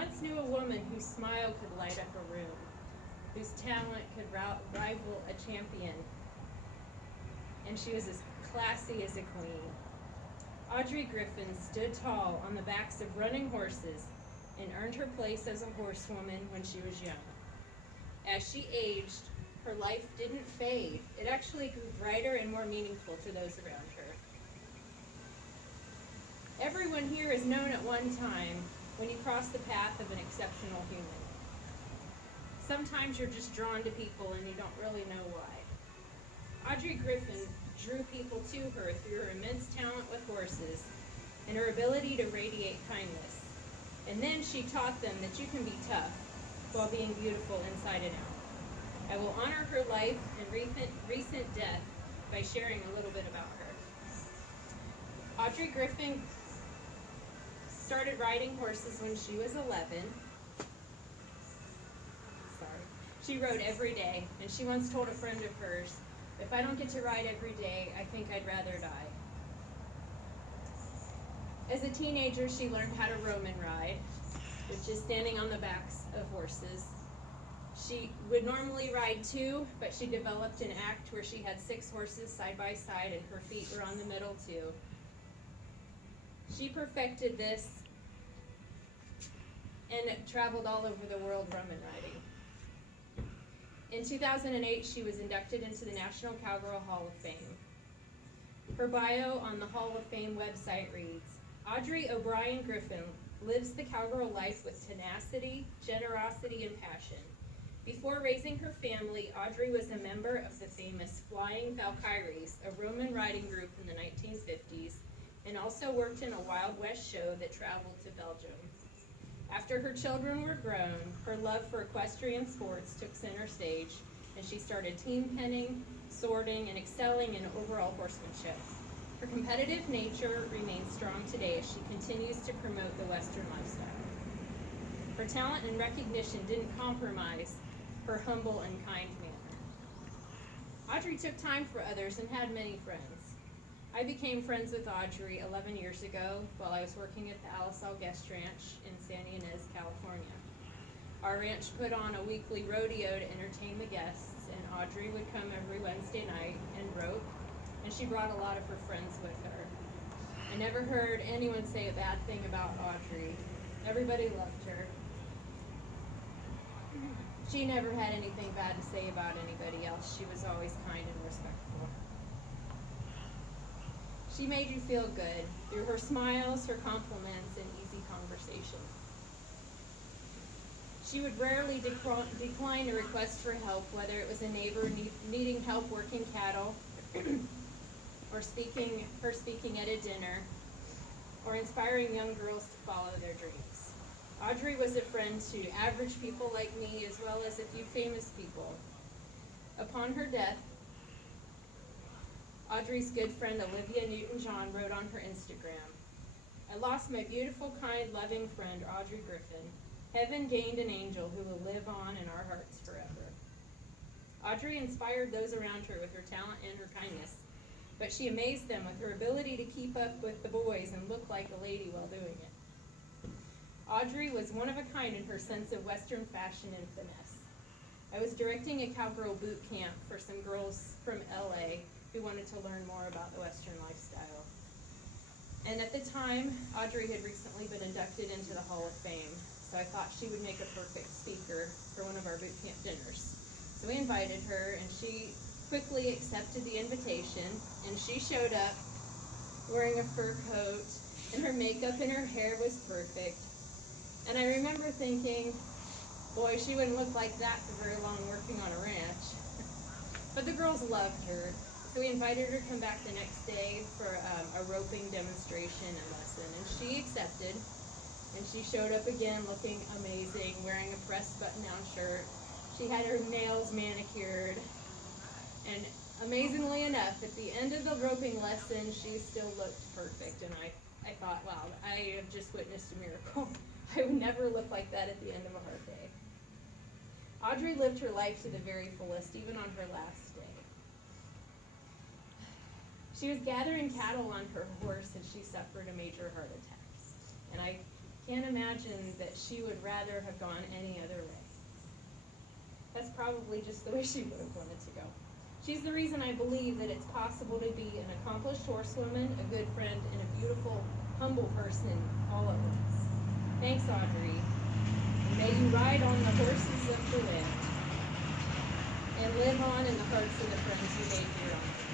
once knew a woman whose smile could light up a room, whose talent could rival a champion, and she was as classy as a queen. Audrey Griffin stood tall on the backs of running horses and earned her place as a horsewoman when she was young. As she aged, her life didn't fade. It actually grew brighter and more meaningful to those around her. Everyone here is known at one time when you cross the path of an exceptional human. Sometimes you're just drawn to people and you don't really know why. Audrey Griffin drew people to her through her immense talent with horses and her ability to radiate kindness. And then she taught them that you can be tough while being beautiful inside and out. I will honor her life and recent death by sharing a little bit about her. Audrey Griffin started riding horses when she was 11. She rode every day, and she once told a friend of hers, "If I don't get to ride every day, I think I'd rather die." As a teenager, she learned how to Roman ride, which is standing on the backs of horses. She would normally ride 2, but she developed an act where she had 6 horses side by side and her feet were on the middle too. She perfected this and traveled all over the world Roman riding. In 2008, she was inducted into the National Cowgirl Hall of Fame. Her bio on the Hall of Fame website reads, "Audrey O'Brien Griffin lives the cowgirl life with tenacity, generosity, and passion. Before raising her family, Audrey was a member of the famous Flying Valkyries, a Roman riding group in the 1950s, and also worked in a Wild West show that traveled to Belgium. After her children were grown, her love for equestrian sports took center stage, and she started team penning, sorting, and excelling in overall horsemanship. Her competitive nature remains strong today as she continues to promote the Western lifestyle. Her talent and recognition didn't compromise her humble and kind manner. Audrey took time for others and had many friends. I became friends with Audrey 11 years ago while I was working at the Alisal Guest Ranch in Santa Ynez, California. Our ranch put on a weekly rodeo to entertain the guests, and Audrey would come every Wednesday night and rope, and she brought a lot of her friends with her. I never heard anyone say a bad thing about Audrey. Everybody loved her. She never had anything bad to say about anybody else. She was always kind and respectful. She made you feel good through her smiles, her compliments, and easy conversation. She would rarely decline a request for help, whether it was a neighbor needing help working cattle, or speaking at a dinner, or inspiring young girls to follow their dreams. Audrey was a friend to average people like me, as well as a few famous people. Upon her death, Audrey's good friend Olivia Newton-John wrote on her Instagram, "I lost my beautiful, kind, loving friend, Audrey Griffin. Heaven gained an angel who will live on in our hearts forever." Audrey inspired those around her with her talent and her kindness, but she amazed them with her ability to keep up with the boys and look like a lady while doing it. Audrey was one of a kind in her sense of Western fashion and finesse. I was directing a cowgirl boot camp for some girls from LA who wanted to learn more about the Western lifestyle. And at the time, Audrey had recently been inducted into the Hall of Fame, so I thought she would make a perfect speaker for one of our boot camp dinners. So we invited her, and she quickly accepted the invitation, and she showed up wearing a fur coat, and her makeup and her hair was perfect. And I remember thinking, boy, she wouldn't look like that for very long working on a ranch. But the girls loved her. So we invited her to come back the next day for a roping demonstration and lesson, and she accepted. And she showed up again looking amazing, wearing a pressed button-down shirt. She had her nails manicured, and amazingly enough, at the end of the roping lesson, she still looked perfect. And I thought, wow, I have just witnessed a miracle. I would never look like that at the end of a hard day. Audrey lived her life to the very fullest, even on her last day. She was gathering cattle on her horse, and she suffered a major heart attack. And I can't imagine that she would rather have gone any other way. That's probably just the way she would have wanted to go. She's the reason I believe that it's possible to be an accomplished horsewoman, a good friend, and a beautiful, humble person all at once. Thanks, Audrey. And may you ride on the horses of the wind and live on in the hearts of the friends you made here on earth.